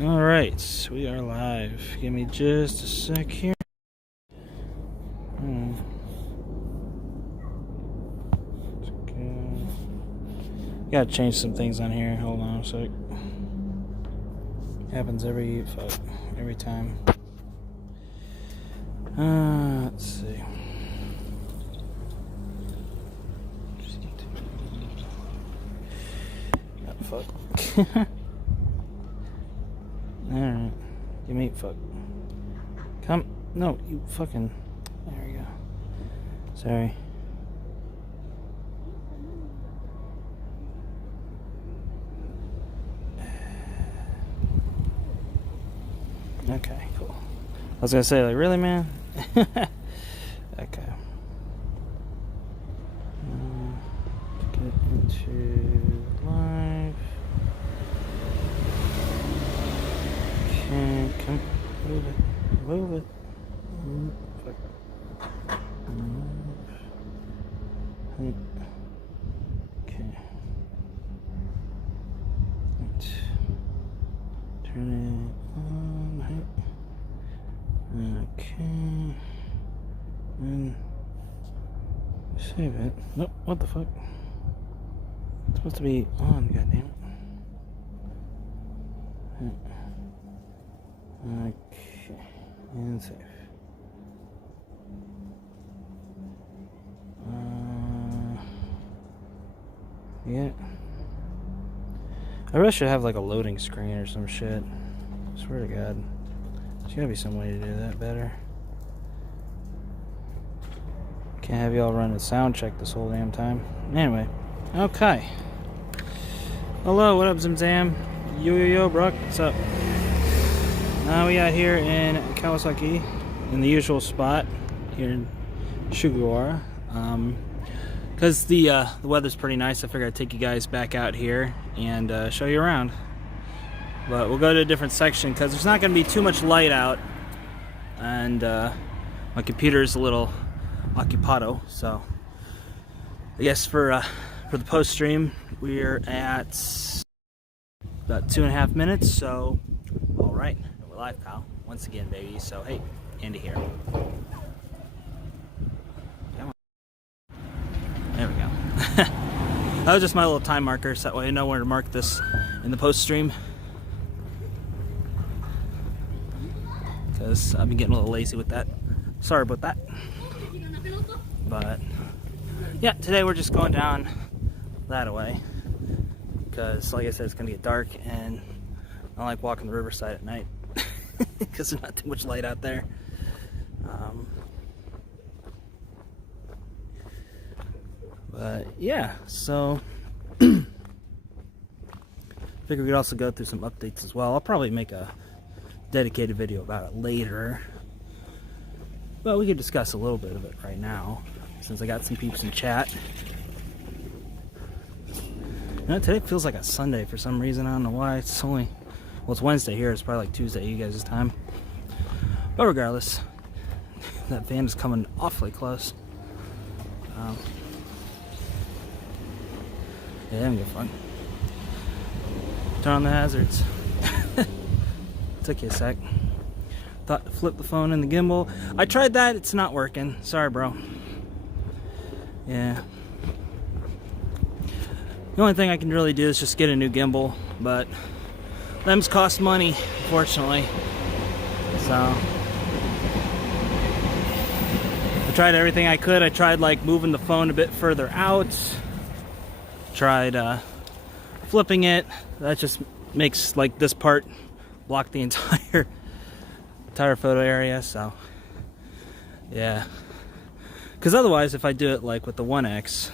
Alright, we are live. Give me just a sec here. Gotta change some things on here. Hold on a sec. Happens every time. Let's see. Oh, fuck. Alright. Give me fuck. Come. No, you fucking. There we go. Sorry. Okay, cool. I was gonna say, like, really, man? Okay. Get into live. Okay, come. Move it. Move it. Fuck. Move. Okay. Let's turn it on. Okay. And save it. Nope, what the fuck? It's supposed to be on, goddammit. Okay. And save. Yeah. I really should have like a loading screen or some shit. I swear to God. There's gotta be some way to do that better. Can't have y'all run a sound check this whole damn time. Anyway. Okay. Hello, what up, Zam? Yo, Brock, what's up? We out here in Kawasaki, in the usual spot here in Shibuya. Because the weather's pretty nice, I figured I'd take you guys back out here and show you around. But we'll go to a different section because there's not going to be too much light out, and my computer's a little occupado. So I guess for the post stream, we're at about 2.5 minutes. So all right, we're live, pal. Once again, baby. So hey, Andy here. There we go. That was just my little time marker, so that way I know where to mark this in the post stream. Because I've been getting a little lazy with that. Sorry about that. But yeah, today we're just going down that way. Because like I said, it's going to get dark, and I don't like walking the riverside at night. Because there's not too much light out there. But yeah, so figure we'd also go through some updates as well. I'll probably make a dedicated video about it later, but we could discuss a little bit of it right now since I got some peeps in chat. You know, today feels like a Sunday for some reason. I don't know why. It's only, well, it's Wednesday here. It's probably like Tuesday you guys' time. But regardless, that van is coming awfully close. Yeah, I'm gonna get fun. Turn on the hazards. Took you a sec. Thought to flip the phone in the gimbal. I tried that, it's not working. Sorry, bro. Yeah. The only thing I can really do is just get a new gimbal, but them's cost money, fortunately. So I tried everything I could. I tried like moving the phone a bit further out. Tried flipping it. That just makes like this part block the entire photo area. So yeah, because otherwise if I do it like with the 1X,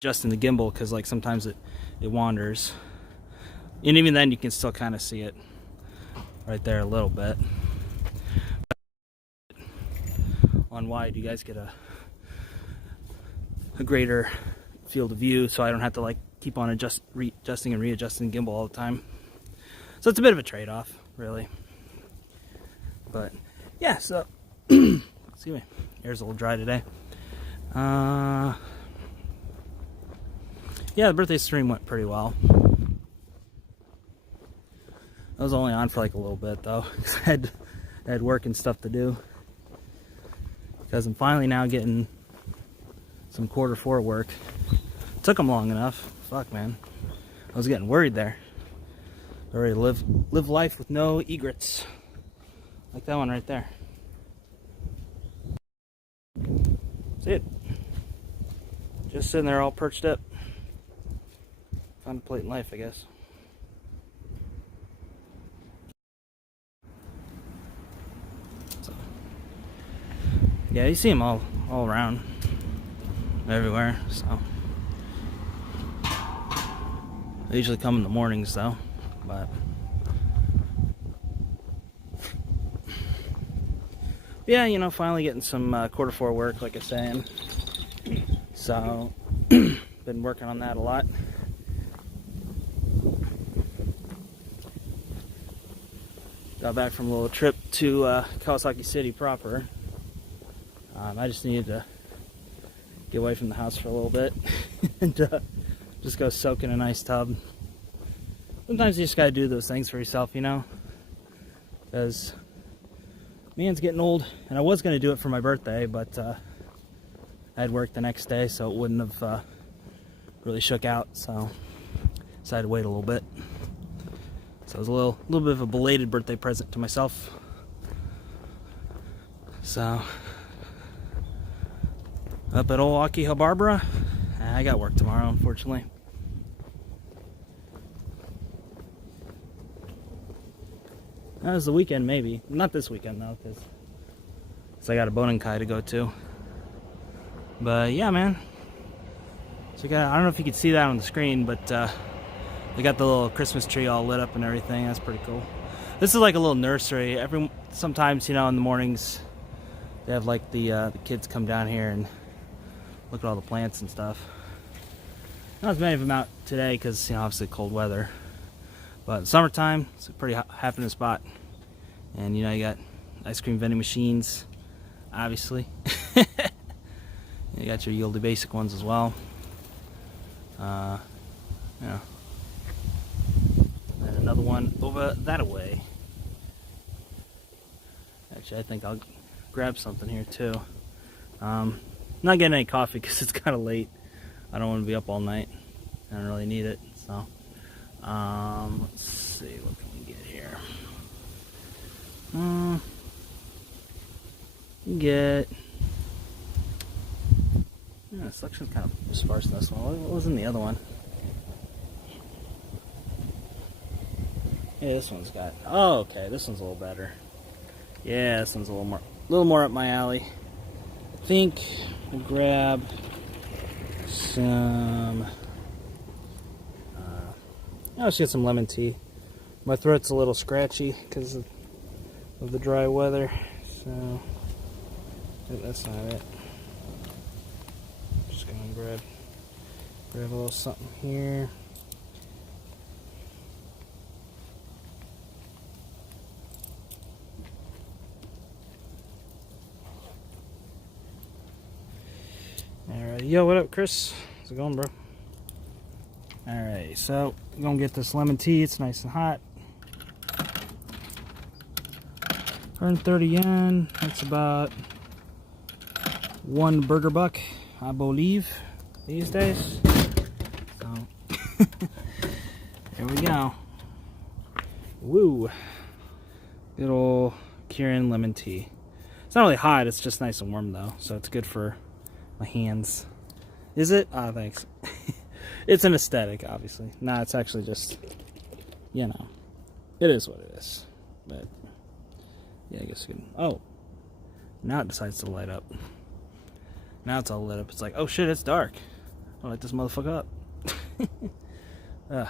adjusting the gimbal, because like sometimes it wanders, and even then you can still kind of see it right there a little bit. On wide you guys get a greater field of view, so I don't have to like keep on adjusting and readjusting the gimbal all the time. So it's a bit of a trade-off, really. But yeah, so excuse me, air's a little dry today. Yeah, the birthday stream went pretty well. I was only on for like a little bit though, because I had work and stuff to do. Because I'm finally now getting some Q4 work. Took them long enough. Fuck, man. I was getting worried there. Already live life with no egrets. Like that one right there. See it? Just sitting there all perched up. Contemplating life, I guess. So, yeah, you see them all around. Everywhere, so. They usually come in the mornings though, but. Yeah, you know, finally getting some Q4 work, like I was saying. So, been working on that a lot. Got back from a little trip to Kawasaki City proper. I just needed to get away from the house for a little bit and just go soak in a nice tub. Sometimes you just gotta do those things for yourself, you know? Because man's getting old, and I was gonna do it for my birthday, but I had work the next day, so it wouldn't have really shook out, so decided to wait a little bit. So it was a little bit of a belated birthday present to myself. So up at old Akihabara, I got work tomorrow, unfortunately. That was the weekend, maybe. Not this weekend, though, because I got a Bonenkai to go to. But yeah, man. So I don't know if you could see that on the screen, but they got the little Christmas tree all lit up and everything. That's pretty cool. This is like a little nursery. Sometimes, you know, in the mornings, they have like the kids come down here and look at all the plants and stuff. Not as many of them out today because, you know, obviously cold weather. But summertime, it's a pretty happening spot. And, you know, you got ice cream vending machines, obviously. You got your Yieldy basic ones as well. Yeah. And another one over that way. Actually, I think I'll grab something here too. Not getting any coffee because it's kind of late. I don't want to be up all night. I don't really need it, so. Let's see, what can we get here? Get. Yeah, the selection's kind of sparse in this one. What was in the other one? Yeah, this one's got. Oh, okay. This one's a little better. Yeah, this one's a little more up my alley. I think I'll grab some. I'll just get some lemon tea. My throat's a little scratchy because of the dry weather, so that's not it. Just gonna grab a little something here. Alright, yo, what up, Chris? How's it going, bro? Alright, so I'm gonna get this lemon tea. It's nice and hot. 130 yen. That's about one burger buck, I believe, these days. So here we go. Woo! Good old Kirin lemon tea. It's not really hot. It's just nice and warm though, so it's good for my hands. Is it? Oh, thanks. It's an aesthetic, obviously. Nah, it's actually just, you know, it is what it is. But yeah, I guess you can. Oh, now it decides to light up. Now it's all lit up. It's like, oh shit, it's dark. I'll light this motherfucker up.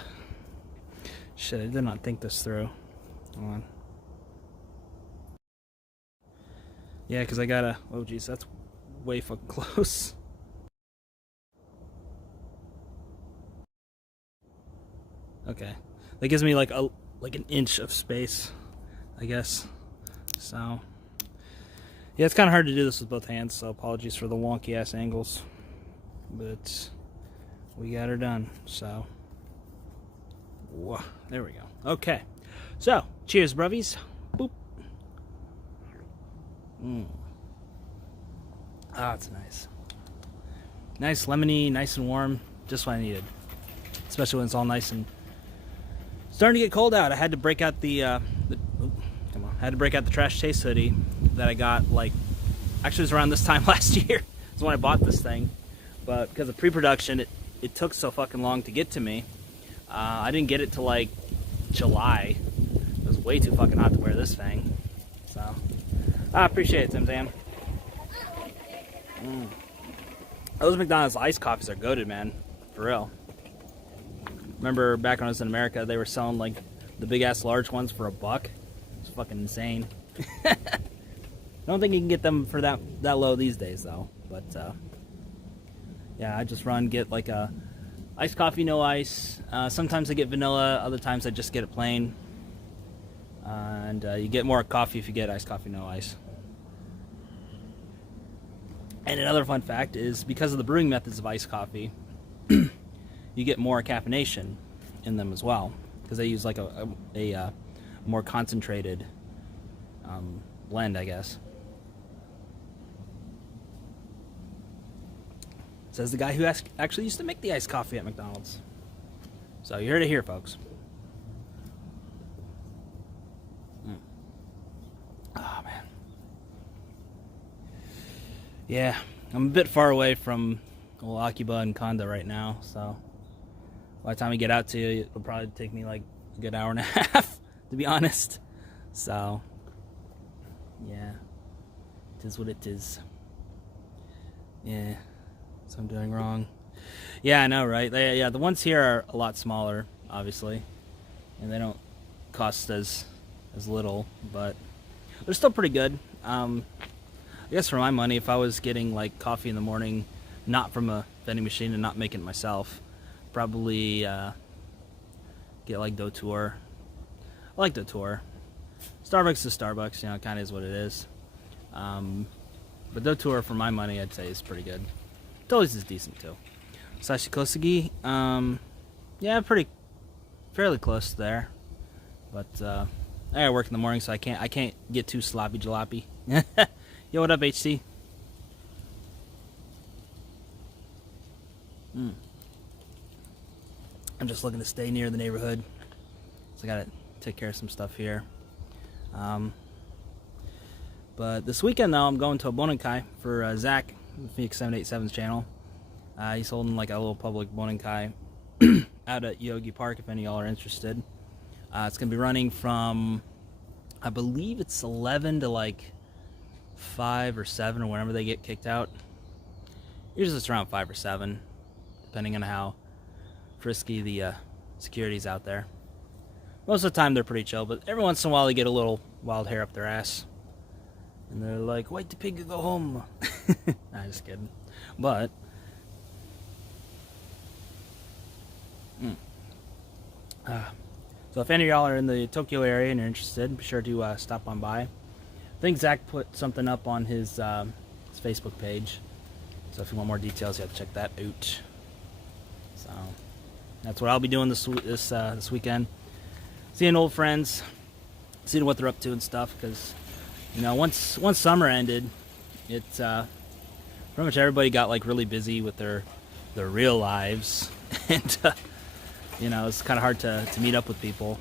Shit, I did not think this through. Hold on. Yeah, because I gotta. Oh, geez, that's way fucking close. Okay, that gives me like an inch of space, I guess. So yeah, it's kind of hard to do this with both hands, so apologies for the wonky ass angles, but we got her done. So whoa, there we go. Okay, So, cheers, bruvies. Boop. Ah, it's nice. Nice, lemony, nice and warm. Just what I needed. Especially when it's all nice and starting to get cold out. I had to break out I had to break out the Trash Chase hoodie that I got, like, actually it was around this time last year. That's when I bought this thing. But because of pre-production, it took so fucking long to get to me. I didn't get it till like July. It was way too fucking hot to wear this thing. So, I appreciate it, Tim Tam. Those McDonald's iced coffees are goated, man. For real. Remember back when I was in America, they were selling like the big ass large ones for $1. It's fucking insane. I don't think you can get them for that low these days though. But yeah, I just get like a iced coffee, no ice. Sometimes I get vanilla, other times I just get it plain. And you get more coffee if you get iced coffee, no ice. And another fun fact is because of the brewing methods of iced coffee, you get more caffeination in them as well, because they use like a more concentrated blend, I guess. Says the guy who actually used to make the iced coffee at McDonald's. So you heard it here, folks. Oh, man. Yeah, I'm a bit far away from old Akiba and Konda right now, so by the time we get out to you, it'll probably take me like a good hour and a half, to be honest. So, yeah, it is what it is. Yeah, so I'm doing wrong. Yeah, I know, right? Yeah, the ones here are a lot smaller, obviously, and they don't cost as little, but they're still pretty good. I guess for my money, if I was getting like coffee in the morning, not from a vending machine and not making it myself, probably get like Doutour. I like Doutour. Starbucks is Starbucks, you know, it kind of is what it is. But Doutour, for my money, I'd say is pretty good. Tully's is decent too. Sashi Kosagi, yeah, fairly close there. But I work in the morning, so I can't get too sloppy jalopy. Yo, what up, HC? I'm just looking to stay near the neighborhood, so I gotta take care of some stuff here. But this weekend, though, I'm going to a Bonenkai for Zach, Phoenix 787's channel. He's holding like a little public Bonenkai out at Yogi Park, if any of y'all are interested. It's gonna be running from, I believe it's 11 to like 5 or 7 or whenever they get kicked out. Usually it's around 5 or 7, depending on how frisky the security's out there. Most of the time they're pretty chill, but every once in a while they get a little wild hair up their ass. And they're like, "Wait the pig to go home." Nah, just kidding. But so if any of y'all are in the Tokyo area and you're interested, be sure to stop on by. I think Zach put something up on his Facebook page, so if you want more details, you have to check that out. So that's what I'll be doing this weekend. Seeing old friends, seeing what they're up to and stuff. Because you know, once summer ended, it's pretty much everybody got like really busy with their real lives, and you know, it's kind of hard to meet up with people.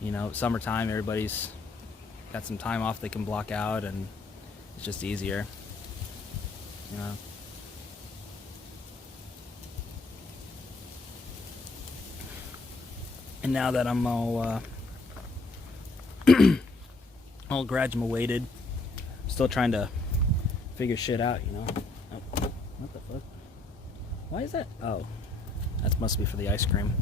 You know, summertime, everybody's got some time off they can block out, and it's just easier. You know. And now that I'm all all graduated, I'm still trying to figure shit out, you know. Oh, what the fuck? Why is that? Oh, that must be for the ice cream.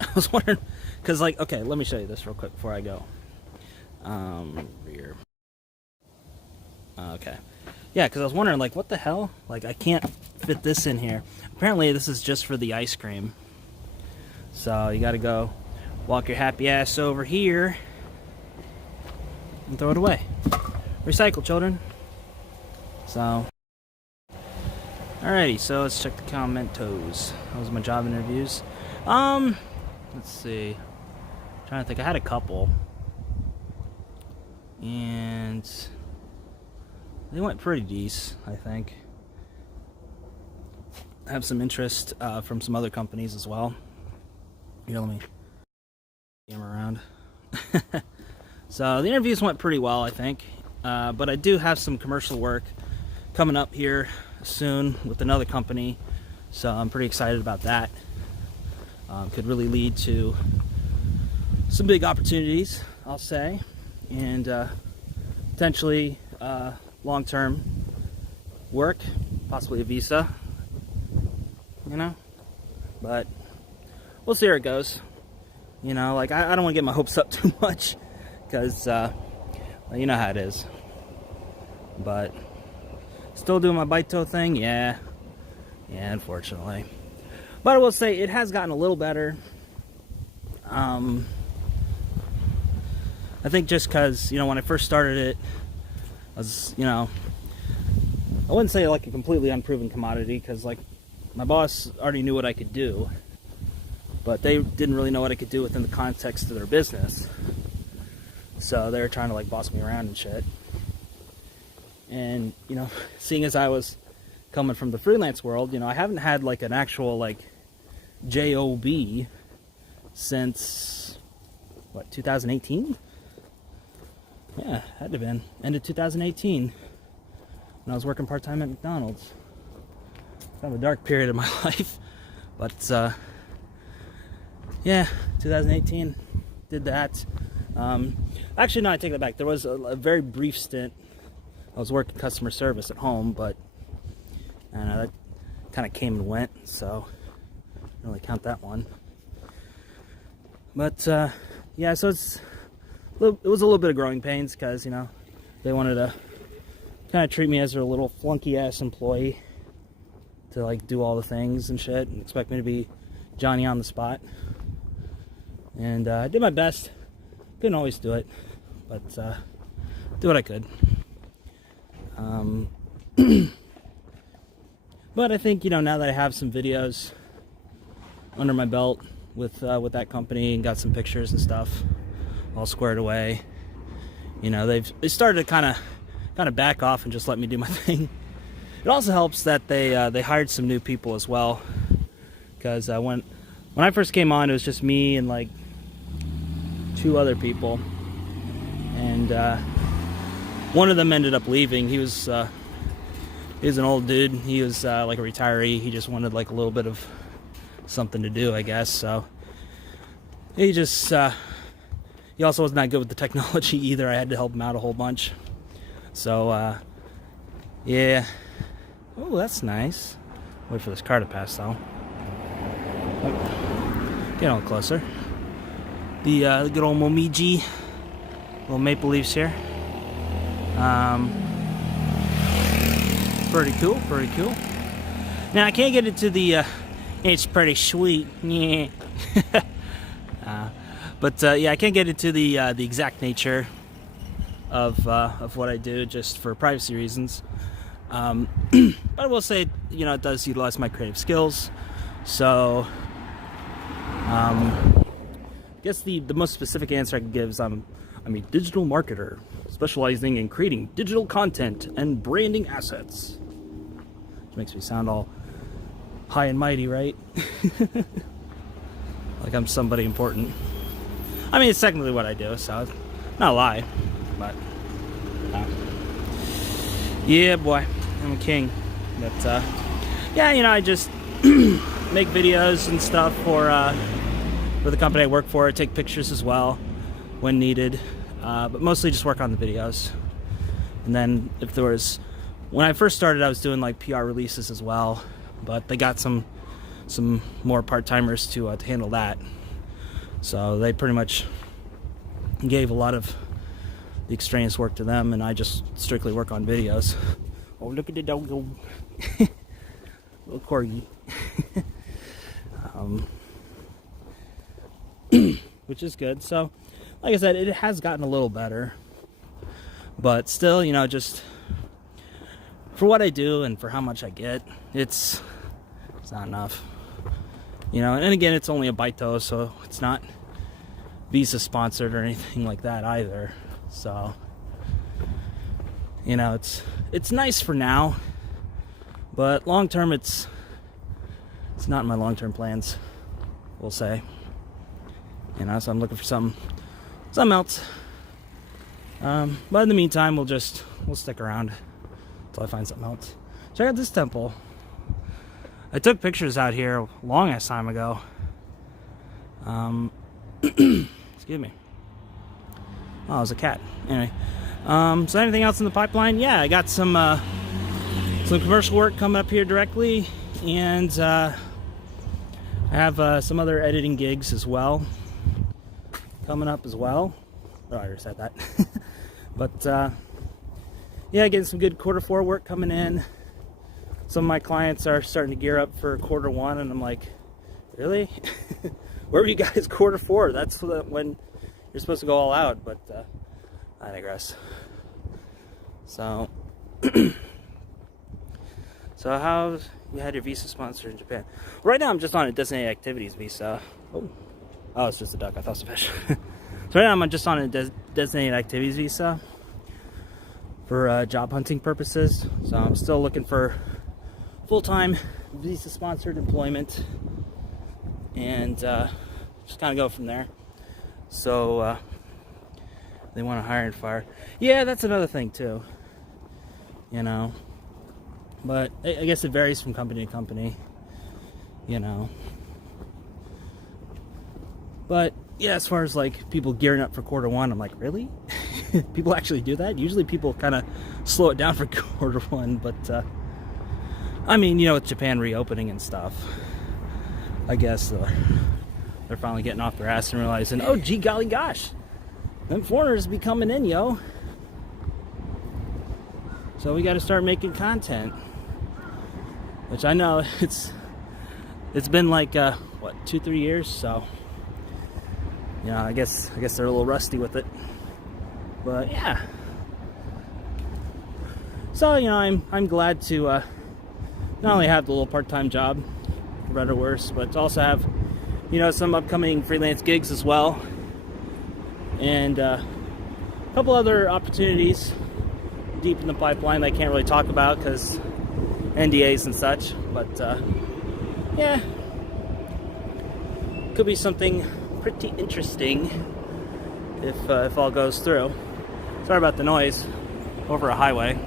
I was wondering, because like, okay, let me show you this real quick before I go. Rear. Okay. Yeah, because I was wondering, like, what the hell? Like, I can't fit this in here. Apparently, this is just for the ice cream. So, you gotta go walk your happy ass over here and throw it away. Recycle, children. So, alrighty, so let's check the commentos. That was my job interviews. Let's see. trying to think. I had a couple, and they went pretty decent, I think. I have some interest from some other companies as well. Here, let me camera around. So the interviews went pretty well, I think. But I do have some commercial work coming up here soon with another company, so I'm pretty excited about that. Could really lead to some big opportunities, I'll say, and potentially long-term work, possibly a visa, you know. But we'll see where it goes. You know, like I don't want to get my hopes up too much, because you know how it is. But still doing my Baito thing, yeah, unfortunately. But I will say it has gotten a little better. I think just because, you know, when I first started it, I was, you know, I wouldn't say like a completely unproven commodity, because like my boss already knew what I could do, but they didn't really know what I could do within the context of their business. So they were trying to like boss me around and shit. And, you know, seeing as I was coming from the freelance world, you know, I haven't had like an actual like job since what, 2018? Yeah, had to have been end of 2018 when I was working part-time at McDonald's. Kind of a dark period of my life, but yeah, 2018 did that. Actually, no, I take that back. There was a very brief stint. I was working customer service at home, but that kind of came and went, so I don't really count that one. But yeah, so it was a little bit of growing pains, because, you know, they wanted to kind of treat me as their little flunky ass employee, to like do all the things and shit, and expect me to be Johnny on the spot. And I did my best. Couldn't always do it, but do what I could. But I think, you know, now that I have some videos under my belt with that company, and got some pictures and stuff all squared away, you know, they started to kind of back off and just let me do my thing. It also helps that they hired some new people as well, because when I first came on, it was just me and like 2 other people, and one of them ended up leaving. He was an old dude. He was like a retiree. He just wanted like a little bit of something to do, I guess. So he just he also wasn't that good with the technology either. I had to help him out a whole bunch. So yeah. Oh, that's nice. Wait for this car to pass though. Oh. Get on closer. The good old Momiji, little maple leaves here. Pretty cool, pretty cool. Now I can't get into the it's pretty sweet, yeah. But yeah, I can't get into the exact nature of what I do, just for privacy reasons. But I will say, you know, it does utilize my creative skills. So I guess the most specific answer I can give is I'm a digital marketer specializing in creating digital content and branding assets. Which makes me sound all high and mighty, right? Like I'm somebody important. I mean, it's technically what I do, so it's not a lie, but yeah, boy, I'm a king. But yeah, you know, I just make videos and stuff for the company I work for. I take pictures as well when needed, but mostly just work on the videos. And then if there was, when I first started, I was doing like PR releases as well, but they got some more part-timers to handle that. So they pretty much gave a lot of the extraneous work to them, and I just strictly work on videos. Oh, look at the dog go. Little corgi. Which is good. So, like I said, it has gotten a little better. But still, you know, just for what I do and for how much I get, it's not enough. You know, and again, it's only a Baito, so it's not visa sponsored or anything like that either. So, you know, it's nice for now, but long term it's not in my long term plans, we'll say. You know, so I'm looking for something else. But in the meantime, we'll stick around until I find something else. Check out this temple. I took pictures out here a long ass time ago. Excuse me. Oh, it was a cat. Anyway, so anything else in the pipeline? Yeah, I got some commercial work coming up here directly, and I have some other editing gigs as well coming up as well. Oh, I already said that. But yeah, getting some good quarter 4 work coming in. Some of my clients are starting to gear up for quarter 1, and I'm like, really? Where were you guys quarter 4? That's when you're supposed to go all out, but I digress. So, so how you had your visa sponsored in Japan? Right now I'm just on a designated activities visa. Oh, it's just a duck. I thought it was a fish. So right now I'm just on a designated activities visa for job hunting purposes. So I'm still looking for full-time visa sponsored employment, and just kind of go from there. So they want to hire and fire. Yeah, that's another thing too, you know, but I guess it varies from company to company, you know. But yeah, as far as like people gearing up for quarter 1, I'm like, really? People actually do that? Usually people kind of slow it down for quarter 1, but I mean, you know, with Japan reopening and stuff, I guess they're finally getting off their ass and realizing, oh, gee golly gosh, them foreigners be coming in, yo. So we got to start making content, which I know it's been like what, 2-3 years, so you know, I guess they're a little rusty with it, but yeah. So, you know, I'm glad to not only have the little part-time job, for better or worse, but to also have, you know, some upcoming freelance gigs as well, and a couple other opportunities deep in the pipeline that I can't really talk about because NDAs and such, but yeah, could be something pretty interesting if all goes through. Sorry about the noise over a highway.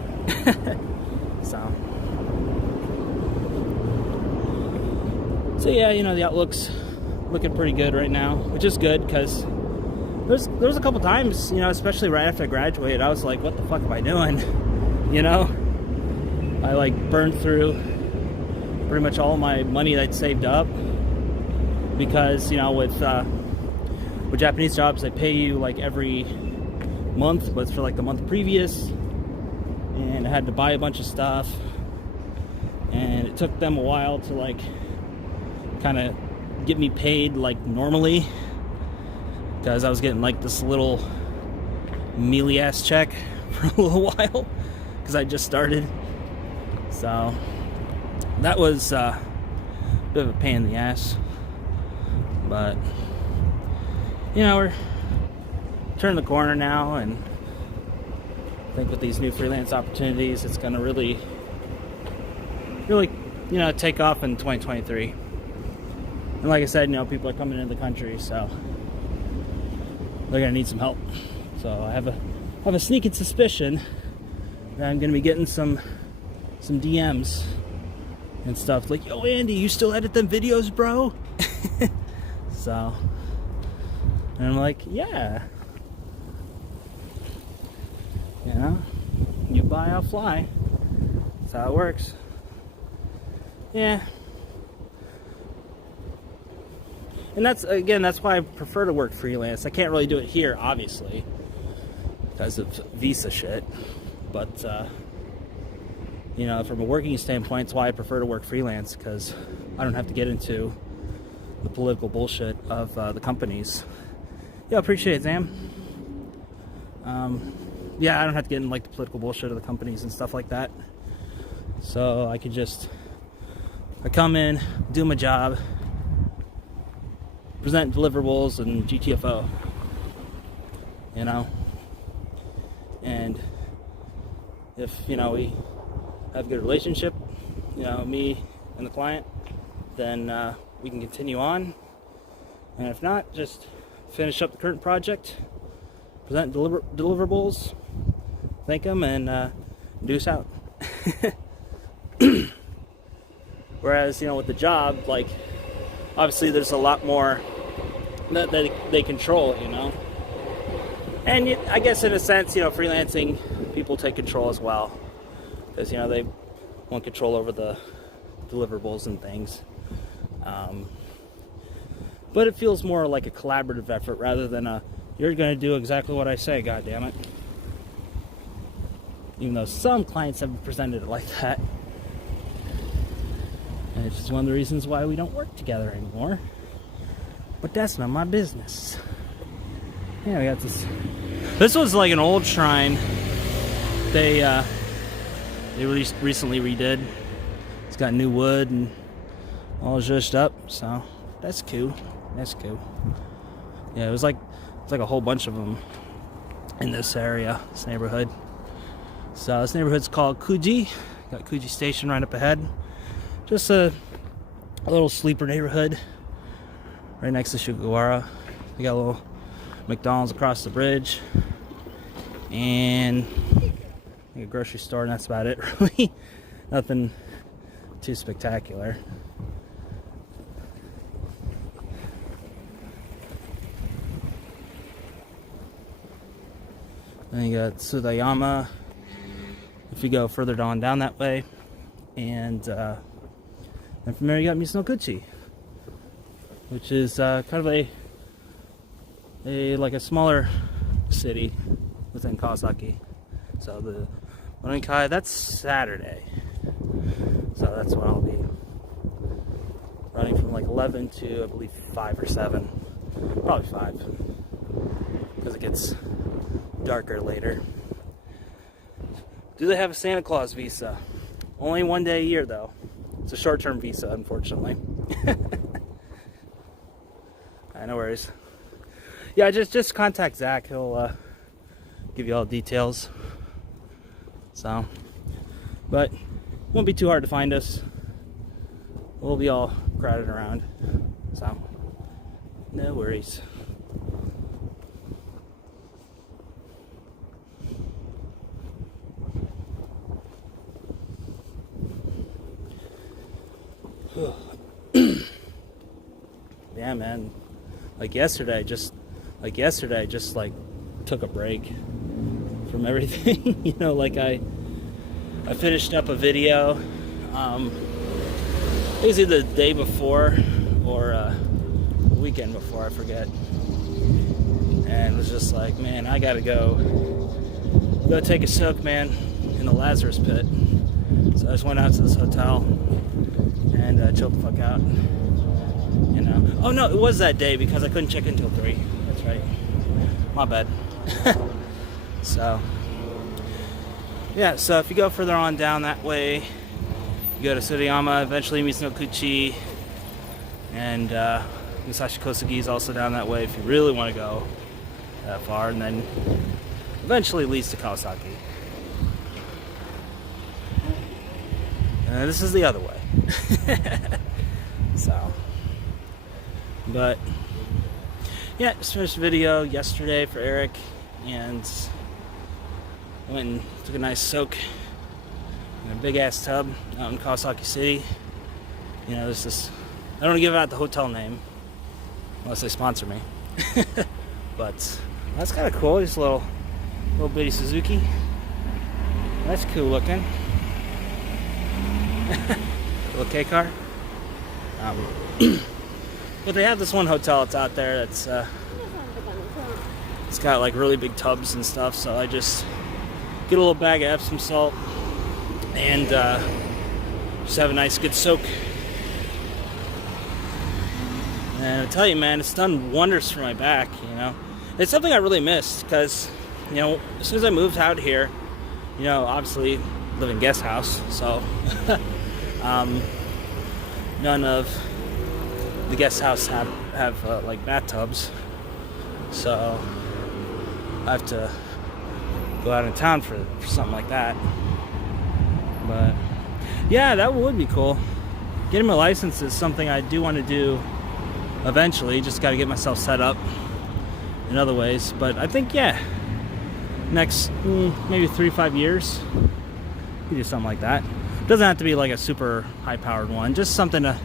So yeah, you know, the outlook's looking pretty good right now, which is good because there was a couple times, you know, especially right after I graduated, I was like, what the fuck am I doing? You know, I like burned through pretty much all my money that I'd saved up because, you know, with Japanese jobs, they pay you like every month, but it's for like the month previous, and I had to buy a bunch of stuff, and it took them a while to like kind of get me paid like normally, because I was getting like this little mealy ass check for a little while because I just started. So that was a bit of a pain in the ass, but you know, we're turning the corner now, and I think with these new freelance opportunities, it's going to really, you know, take off in 2023. And like I said, you know, people are coming into the country, so they're going to need some help. So I have a sneaking suspicion that I'm going to be getting some DMs and stuff like, yo, Andy, you still edit them videos, bro? So, and I'm like, yeah. You know, you buy, I'll fly. That's how it works. Yeah. And that's why I prefer to work freelance. I can't really do it here, obviously, because of visa shit. But, you know, from a working standpoint, it's why I prefer to work freelance, because I don't have to get into the political bullshit of the companies. Yeah, appreciate it, Sam. Yeah, I don't have to get in like the political bullshit of the companies and stuff like that. So I come in, do my job, present deliverables, and GTFO. you know. And if, you know, we have a good relationship, you know, me and the client, then we can continue on. And if not, just finish up the current project, present deliverables, thank them, and deuce out. Whereas, you know, with the job, like, obviously there's a lot more that they control, you know. And I guess in a sense, you know, freelancing, people take control as well. Because, you know, they want control over the deliverables and things. But it feels more like a collaborative effort rather than a, you're going to do exactly what I say, goddammit. Even though some clients have presented it like that. And it's just one of the reasons why we don't work together anymore. But that's not my business. Yeah, we got this. This was like an old shrine. They recently redid. It's got new wood and all zhuzhed up, so that's cool. That's cool. Yeah, it's like a whole bunch of them in this area, this neighborhood. So this neighborhood's called Kuji. Got Kuji Station right up ahead. Just a little sleeper neighborhood right next to Shugawara. We got a little McDonald's across the bridge and a grocery store, and that's about it, really. Nothing too spectacular. Then you got Sudayama if you go further down that way, and from there you got Misunokuchi, which is kind of a like a smaller city within Kawasaki. So the Oninkai, that's Saturday. So that's when I'll be running from like 11 to, I believe, 5 or 7. Probably 5. Because it gets darker later. Do they have a Santa Claus visa? Only one day a year, though. It's a short-term visa, unfortunately. No worries. Yeah, just contact Zach. He'll give you all the details. So, but it won't be too hard to find us. We'll be all crowded around. So, no worries. Yeah, man. Like yesterday, I just took a break from everything. You know, like I finished up a video. It was either the day before or the weekend before, I forget. And it was just like, man, I gotta go take a soak, man, in the Lazarus Pit. So I just went out to this hotel and chilled the fuck out. You know. Oh no, it was that day because I couldn't check in until 3. That's right. My bad. So yeah, so if you go further on down that way, you go to Suriyama, eventually Misunokuchi, and Musashi Kosugi is also down that way if you really want to go that far, and then eventually leads to Kawasaki. And this is the other way. So, but yeah, just finished a video yesterday for Eric, and went and took a nice soak in a big ass tub out in Kawasaki City. You know, there's this, I don't want to give out the hotel name unless they sponsor me. But that's kind of cool. This little bitty Suzuki. That's cool looking. Little K car. But they have this one hotel that's out there that's it's got like really big tubs and stuff, so I just get a little bag of Epsom salt and just have a nice good soak. And I tell you, man, it's done wonders for my back. You know, it's something I really missed because, you know, as soon as I moved out here, you know, obviously live in guest house, so none of the guest house have like bathtubs. So I have to go out in town for something like that. But yeah, that would be cool. Getting my license is something I do want to do eventually. Just got to get myself set up in other ways. But I think, yeah, next maybe 3 to 5 years, you do something like that. Doesn't have to be like a super high-powered one. Just something to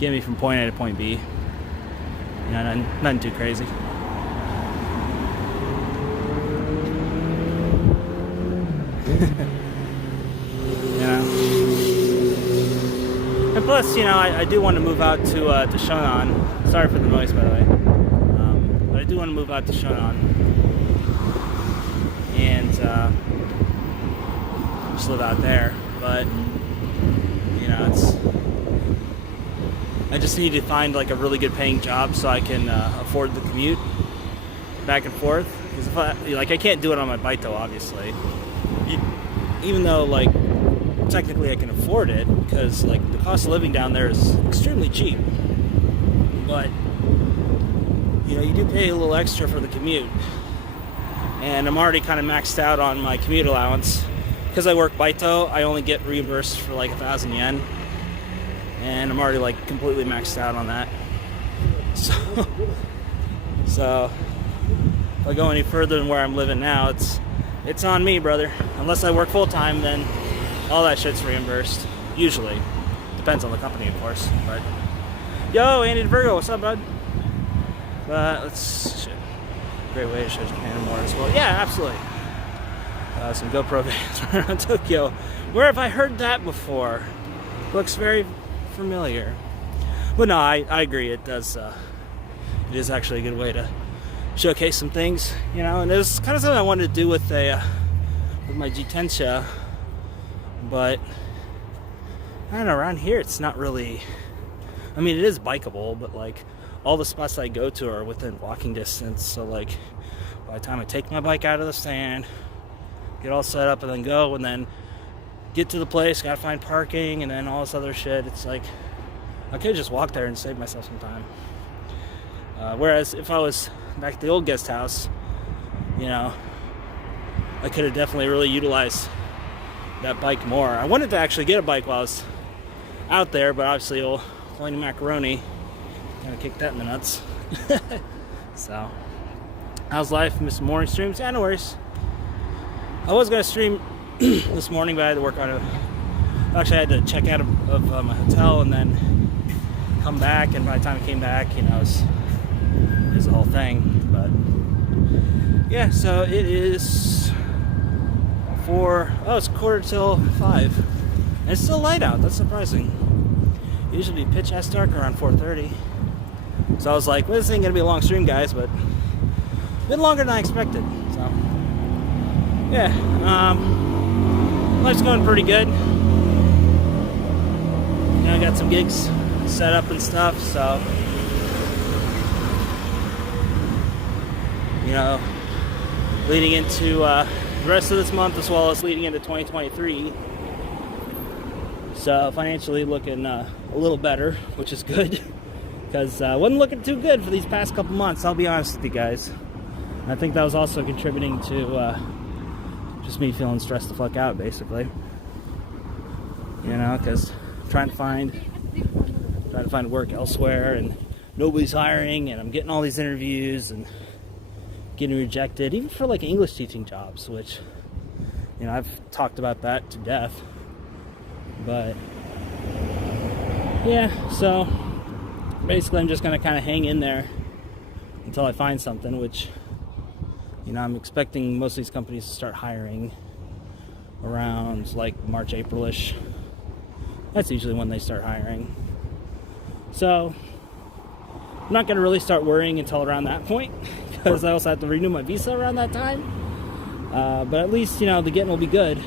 get me from point A to point B. You know, nothing too crazy. You know. And plus, you know, I do want to move out to Shonan. Sorry for the noise, by the way. But I do want to move out to Shonan and just live out there. But you know, I just need to find like a really good paying job so I can afford the commute back and forth. Because if I can't do it on my Baito, obviously. Even though like technically I can afford it, because like the cost of living down there is extremely cheap. But you know, you do pay a little extra for the commute, and I'm already kind of maxed out on my commute allowance. Because I work Baito, I only get reimbursed for like 1,000 yen, and I'm already like completely maxed out on that. So if I go any further than where I'm living now, it's on me, brother. Unless I work full time, then all that shit's reimbursed. Usually, depends on the company, of course. But yo, Andy Virgo, what's up, bud? Shit. Great way to show Japan more as well. Yeah, absolutely. Some GoPro videos around Tokyo. Where have I heard that before? Looks very familiar. But no, I agree. It does. It is actually a good way to showcase some things, you know. And it was kind of something I wanted to do with my Jitensha, but I don't know. Around here, it's not really. I mean, it is bikeable, but like all the spots I go to are within walking distance. So like, by the time I take my bike out of the stand, get all set up, and then go, and then get to the place, gotta find parking, and then all this other shit. It's like I could just walk there and save myself some time. Whereas if I was back at the old guest house, you know, I could have definitely really utilized that bike more. I wanted to actually get a bike while I was out there, but obviously old Flaming Macaroni kind of kicked that in the nuts. So, how's life? Miss morning streams? Yeah, no worries. I was going to stream this morning, but I had to work on it. Actually, I had to check out of my hotel and then come back, and by the time I came back, you know, it was the whole thing. But yeah, so it is it's 5:15, and it's still light out. That's surprising. It usually pitch ass dark around 4:30. So I was like, well, this ain't gonna be a long stream, guys, but a bit longer than I expected. So yeah, life's going pretty good. You know, I got some gigs set up and stuff, so you know, leading into the rest of this month as well as leading into 2023. So financially looking a little better, which is good, because wasn't looking too good for these past couple months, I'll be honest with you guys. And I think that was also contributing to just me feeling stressed the fuck out, basically. You know, because trying to find work elsewhere, and nobody's hiring, and I'm getting all these interviews and getting rejected, even for like English teaching jobs, which, you know, I've talked about that to death. But yeah, so basically I'm just gonna kind of hang in there until I find something, which, you know, I'm expecting most of these companies to start hiring around like March, April-ish. That's usually when they start hiring. So I'm not gonna really start worrying until around that point, because I also have to renew my visa around that time. But at least, you know, the getting will be good.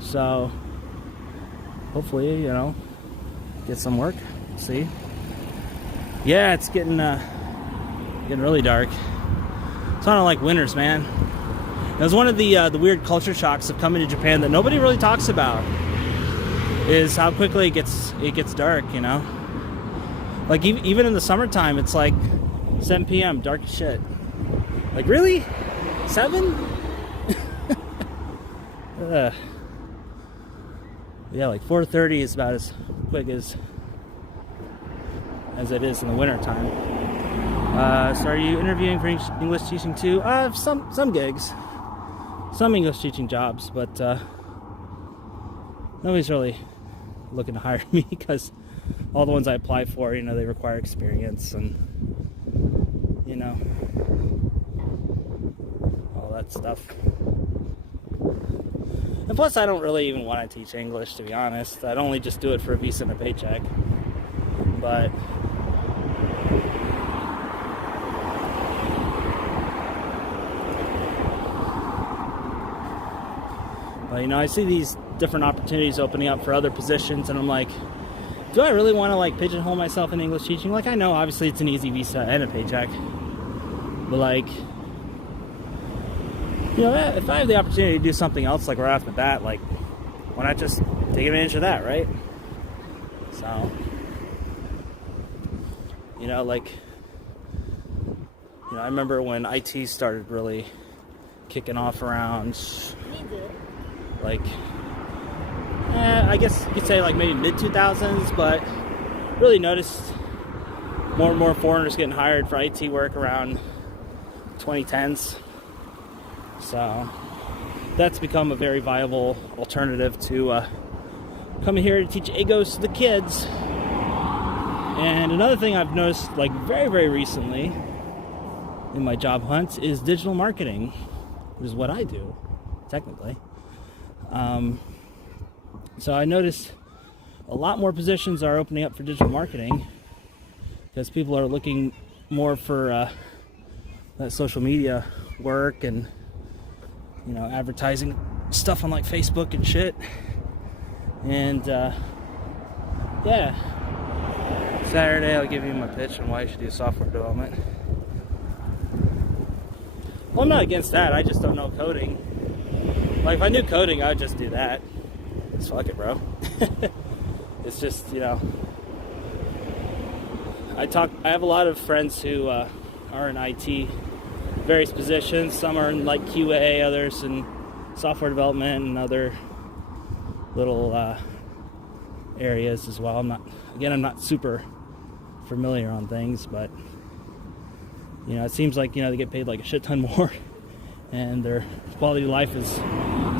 So hopefully, you know, get some work. See? Yeah, it's getting really dark. It's not like winters, man. It was one of the weird culture shocks of coming to Japan that nobody really talks about, is how quickly it gets dark, you know? Like even in the summertime, it's like 7 p.m., dark as shit. Like, really? 7? Yeah, like 4:30 is about as quick as it is in the winter time. So are you interviewing for English teaching too? Some gigs, some English teaching jobs, but nobody's really looking to hire me because all the ones I apply for, you know, they require experience and, you know, all that stuff. And plus, I don't really even want to teach English, to be honest. I'd only just do it for a visa and a paycheck. But you know, I see these different opportunities opening up for other positions, and I'm like, do I really want to like pigeonhole myself in English teaching? Like, I know obviously it's an easy visa and a paycheck, but like, you know, if I have the opportunity to do something else like right off the bat, like, why not just take advantage of that, right? So, you know, like, you know, I remember when IT started really kicking off around, like, I guess you could say like maybe mid-2000s, but really noticed more and more foreigners getting hired for IT work around 2010s. So that's become a very viable alternative to coming here to teach AGOS to the kids. And another thing I've noticed like very, very recently in my job hunt is digital marketing, which is what I do, technically. So I noticed a lot more positions are opening up for digital marketing because people are looking more for that social media work and, you know, advertising stuff on like Facebook and shit. And yeah, Saturday I'll give you my pitch on why you should do software development. Well, I'm not against that, I just don't know coding. Like, if I knew coding, I would just do that. Just fuck it, bro. It's just, you know, I have a lot of friends who are in IT, various positions. Some are in like QA, others in software development and other little areas as well. I'm not super familiar on things, but, you know, it seems like, you know, they get paid like a shit ton more and their quality of life is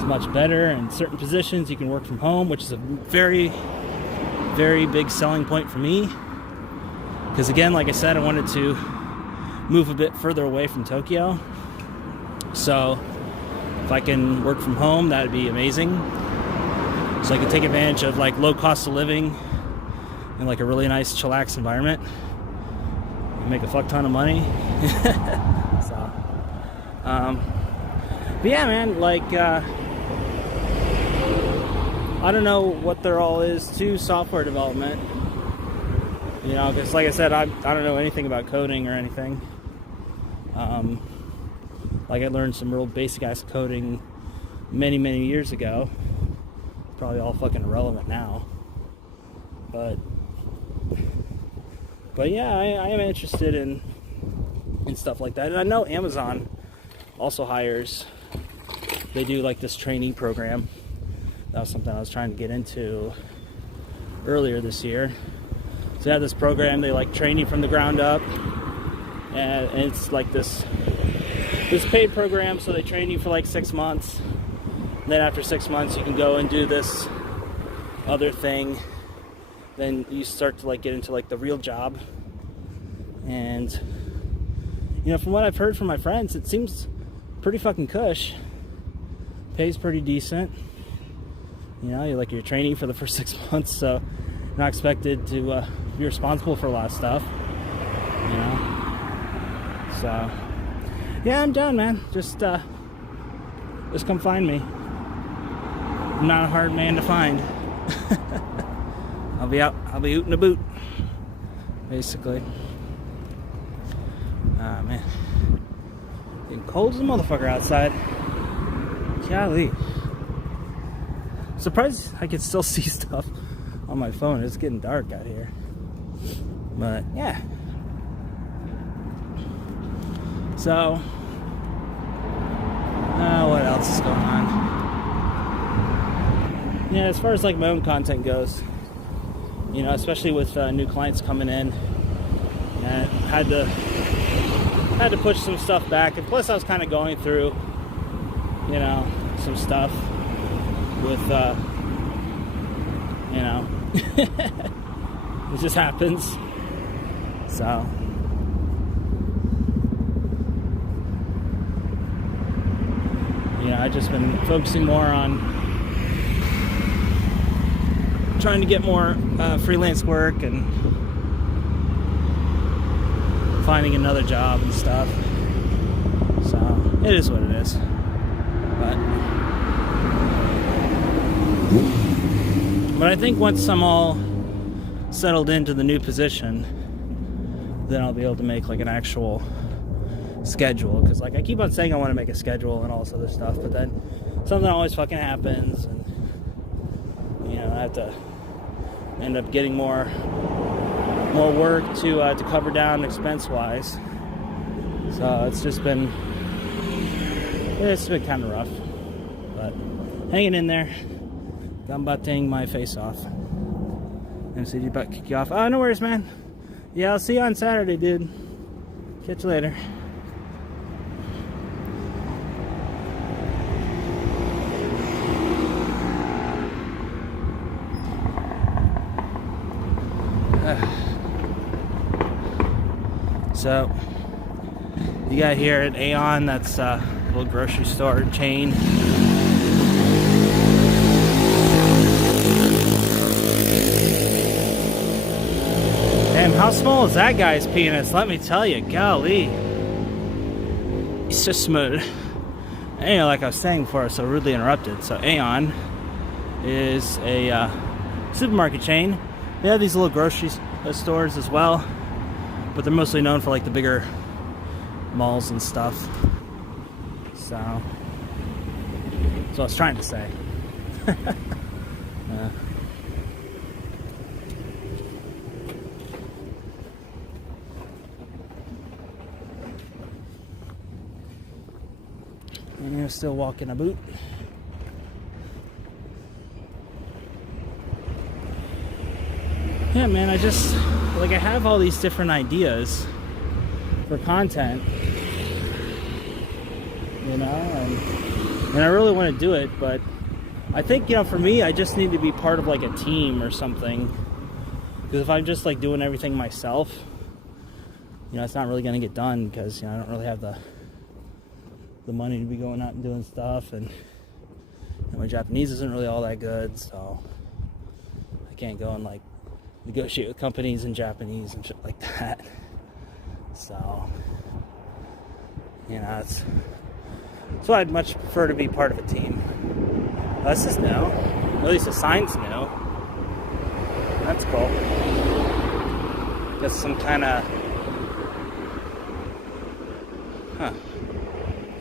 much better. And certain positions you can work from home, which is a very, very big selling point for me. Because again, like I said, I wanted to move a bit further away from Tokyo. So if I can work from home, that'd be amazing. So I can take advantage of like low cost of living and like a really nice chillax environment and make a fuck ton of money. So, but yeah, man, like, I don't know what there all is to software development, you know, because like I said, I don't know anything about coding or anything. Like, I learned some real basic ass coding many, many years ago. Probably all fucking irrelevant now. But yeah, I am interested in stuff like that. And I know Amazon also hires, they do like this trainee program. That was something I was trying to get into earlier this year. So they have this program, they like train you from the ground up, and it's like this paid program, so they train you for like 6 months. And then after 6 months you can go and do this other thing. Then you start to like get into like the real job. And, you know, from what I've heard from my friends, it seems pretty fucking cush. Pays pretty decent. You know, you're training for the first 6 months, so you're not expected to be responsible for a lot of stuff, you know. So, yeah, I'm done, man. Just come find me. I'm not a hard man to find. I'll be ootin' a boot, basically. Ah, man. Getting cold as a motherfucker outside. Golly. Surprised I can still see stuff on my phone. It's getting dark out here. But, yeah. So, What else is going on? Yeah, as far as like my own content goes, you know, especially with new clients coming in, and had to push some stuff back, and plus I was kind of going through, you know, some stuff with, you know, it just happens. So, you know, I've just been focusing more on trying to get more freelance work and finding another job and stuff. So it is what it is. But I think once I'm all settled into the new position, then I'll be able to make like an actual schedule. Because like I keep on saying I want to make a schedule and all this other stuff, but then something always fucking happens, and you know, I have to end up getting more work to cover down expense wise. So it's been kind of rough, but hanging in there. Gumbatting my face off. MCG about to kick you off. Oh, no worries, man. Yeah, I'll see you on Saturday, dude. Catch you later. So, you got here at Aeon, that's a little grocery store chain. Damn, how small is that guy's penis? Let me tell you, golly. He's so smooth. Anyway, like I was saying before, I was so rudely interrupted. So Aeon is a supermarket chain. They have these little grocery stores as well, but they're mostly known for like the bigger malls and stuff. So that's what I was trying to say. And you're still walking a boot. Yeah, man, I have all these different ideas for content, you know, and I really want to do it, but I think, you know, for me, I just need to be part of like a team or something, because if I'm just like doing everything myself, you know, it's not really going to get done, because, you know, I don't really have the money to be going out and doing stuff, and you know, my Japanese isn't really all that good, so I can't go and like negotiate with companies in Japanese and shit like that. So, you know, that's why I'd much prefer to be part of a team. This is new. At least the sign's new. That's cool. Guess some kind of...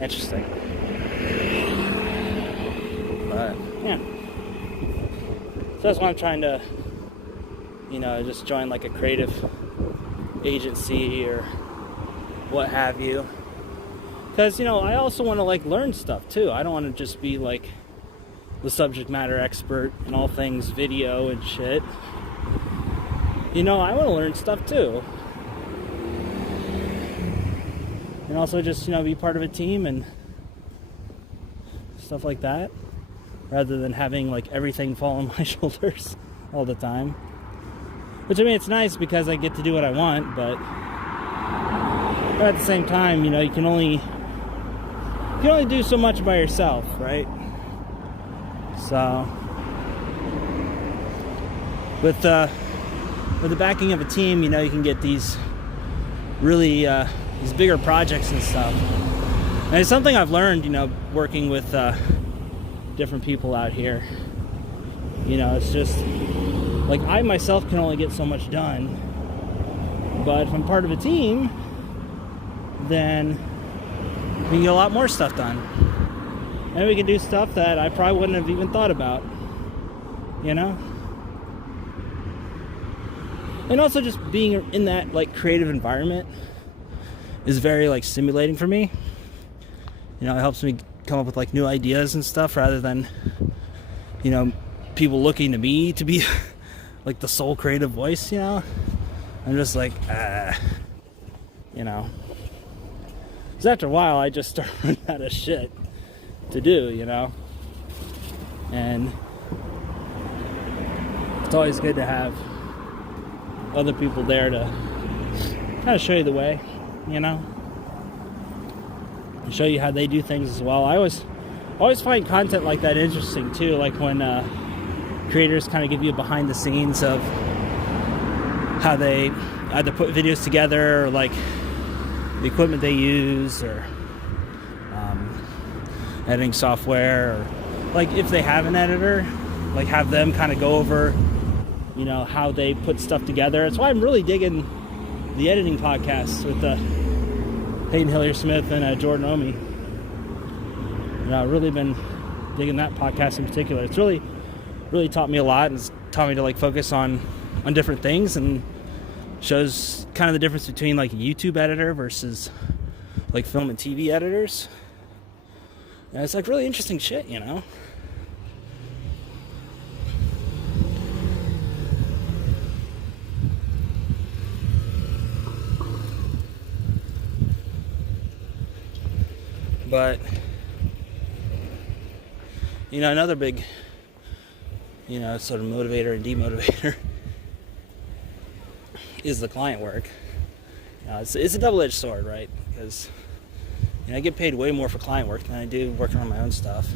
Interesting. But, yeah. So that's why I'm trying to, you know, just join like a creative agency or what have you. Because, you know, I also want to like learn stuff too. I don't want to just be like the subject matter expert in all things video and shit. You know, I want to learn stuff too. And also just, you know, be part of a team and stuff like that, rather than having like everything fall on my shoulders all the time. Which, I mean, it's nice because I get to do what I want, but at the same time, you know, you can only do so much by yourself, right? So with the backing of a team, you know, you can get these really these bigger projects and stuff. And it's something I've learned, you know, working with different people out here. You know, it's just like I myself can only get so much done, but if I'm part of a team, then we can get a lot more stuff done. And we can do stuff that I probably wouldn't have even thought about, you know? And also just being in that like creative environment is very like stimulating for me. You know, it helps me come up with like new ideas and stuff, rather than, you know, people looking to me to be like the sole creative voice, you know. I'm just like, you know. Because after a while, I just start running out of shit to do, you know. And it's always good to have other people there to kind of show you the way, you know, and show you how they do things as well. I always find content like that interesting too, like when creators kind of give you behind the scenes of how they either put videos together, or like the equipment they use, or editing software, or like if they have an editor, like have them kind of go over, you know, how they put stuff together. That's why I'm really digging the editing podcasts with Hayden Hillier-Smith and Jordan Omi. You know, I've really been digging that podcast in particular. It's really taught me a lot, and it's taught me to like focus on different things, and shows kind of the difference between like a YouTube editor versus like film and TV editors. And it's like really interesting shit, you know. But, you know, another big, you know, sort of motivator and demotivator is the client work. You know, it's a double-edged sword, right? Because, you know, I get paid way more for client work than I do working on my own stuff.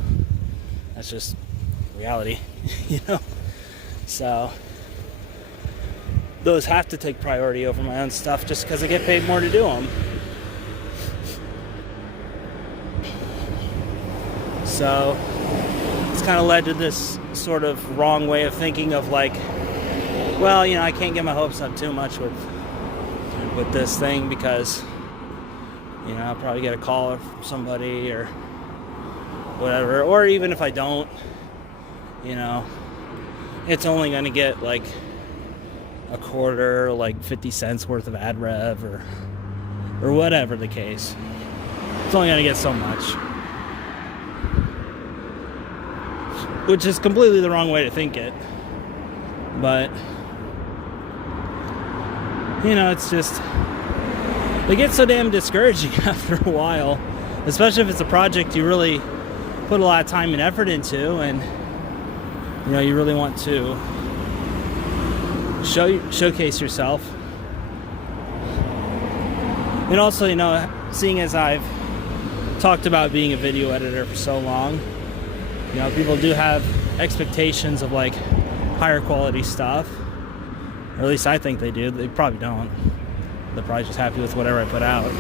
That's just reality, you know? So, those have to take priority over my own stuff just because I get paid more to do them. So it's kind of led to this sort of wrong way of thinking of like, well, you know, I can't get my hopes up too much with this thing because, you know, I'll probably get a call from somebody or whatever. Or even if I don't, you know, it's only going to get like a quarter, like 50 cents worth of ad rev or whatever the case. It's only going to get so much. Which is completely the wrong way to think it. But, you know, it's just, it gets so damn discouraging after a while, especially if it's a project you really put a lot of time and effort into, and, you know, you really want to showcase yourself. And also, you know, seeing as I've talked about being a video editor for so long, you know, people do have expectations of like higher quality stuff, or at least I think they do. They probably don't. They're probably just happy with whatever I put out,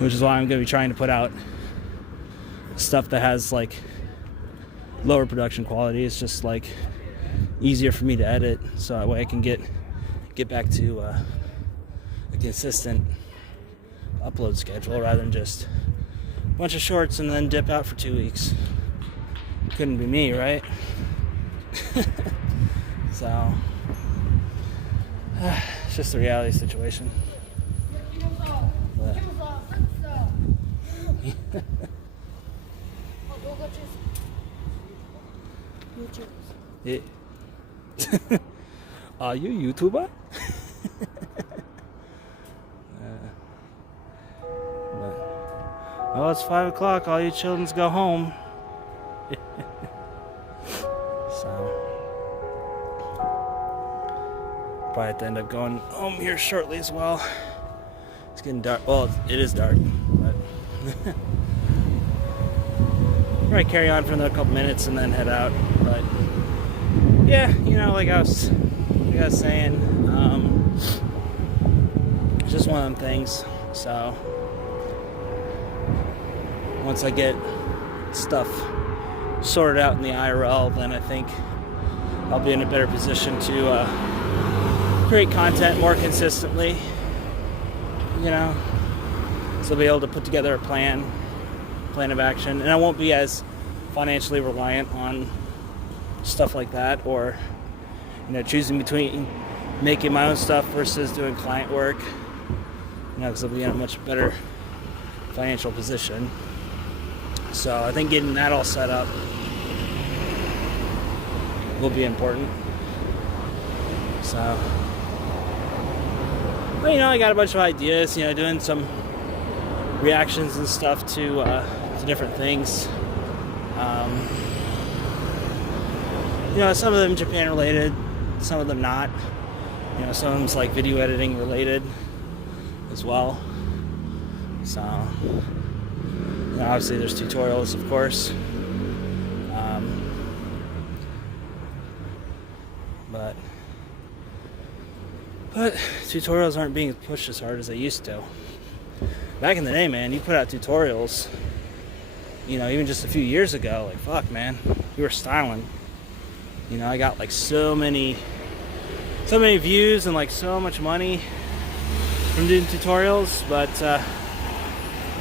which is why I'm going to be trying to put out stuff that has like lower production quality. It's just like easier for me to edit, so that way I can get back to a consistent upload schedule rather than just bunch of shorts and then dip out for 2 weeks. Couldn't be me, right? So it's just a reality situation. But, yeah. Are you YouTuber? Oh, it's 5 o'clock. All you childrens go home. So, probably have to end up going home here shortly as well. It's getting dark. Well, it is dark, but might carry on for another couple minutes and then head out. But yeah, you know, like I was saying, it's just one of them things. So once I get stuff sorted out in the IRL, then I think I'll be in a better position to create content more consistently, you know, so I'll be able to put together a plan of action, and I won't be as financially reliant on stuff like that, or, you know, choosing between making my own stuff versus doing client work, you know, because I'll be in a much better financial position. So I think getting that all set up will be important. So, but I got a bunch of ideas, doing some reactions and stuff to different things. Some of them Japan related, some of them not. Some of them's like video editing related as well. So, obviously there's tutorials, of course. But tutorials aren't being pushed as hard as they used to. Back in the day, man, you put out tutorials, even just a few years ago, like, fuck, man, you were styling. I got like so many views and like so much money from doing tutorials, but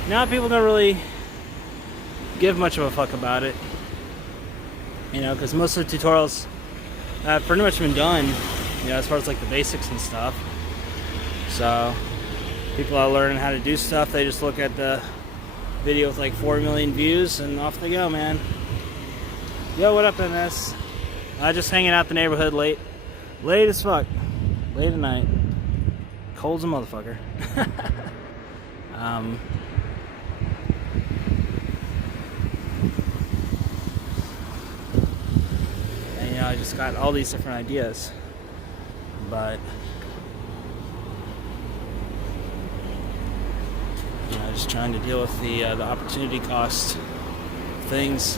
now people don't really give much of a fuck about it, because most of the tutorials have pretty much been done, as far as like the basics and stuff. So people are learning how to do stuff. They just look at the video with like 4 million views and off they go, man. Yo, what up, MS? Just hanging out the neighborhood late as fuck, late at night, cold as a motherfucker. And I just got all these different ideas, but just trying to deal with the opportunity cost of things.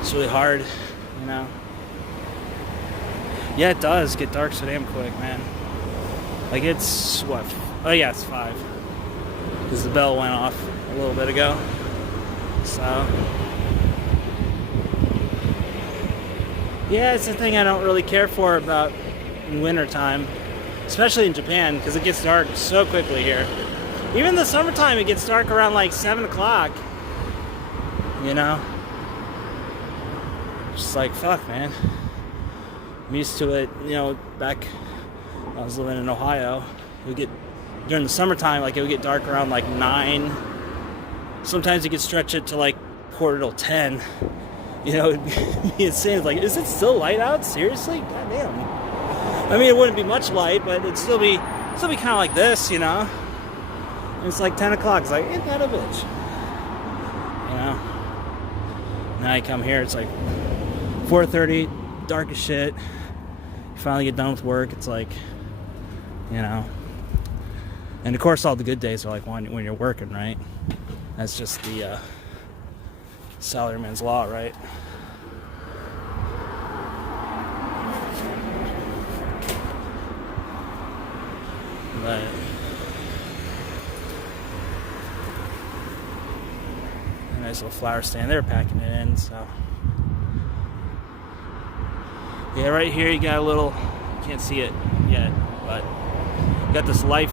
It's really hard, Yeah, it does get dark so damn quick, man. Like, it's what? Oh yeah, it's 5. Because the bell went off a little bit ago. So yeah, it's the thing I don't really care for about in wintertime, especially in Japan, because it gets dark so quickly here. Even in the summertime, it gets dark around like 7 o'clock. Just like, fuck, man. I'm used to it, back when I was living in Ohio. It would get, during the summertime, like, it would get dark around like 9. Sometimes you could stretch it to like 9:45. It'd be insane. It's like, is it still light out? Seriously? God damn. I mean, it wouldn't be much light, but it'd still be kind of like this, And it's like 10 o'clock. It's like, ain't that a bitch? Now you come here, it's like 4:30, dark as shit. You finally get done with work. It's like, and of course all the good days are like when you're working, right? That's just the salaryman's law, right? But a nice little flower stand. They're packing it in, so yeah, right here you got a little, you can't see it yet, but you got this life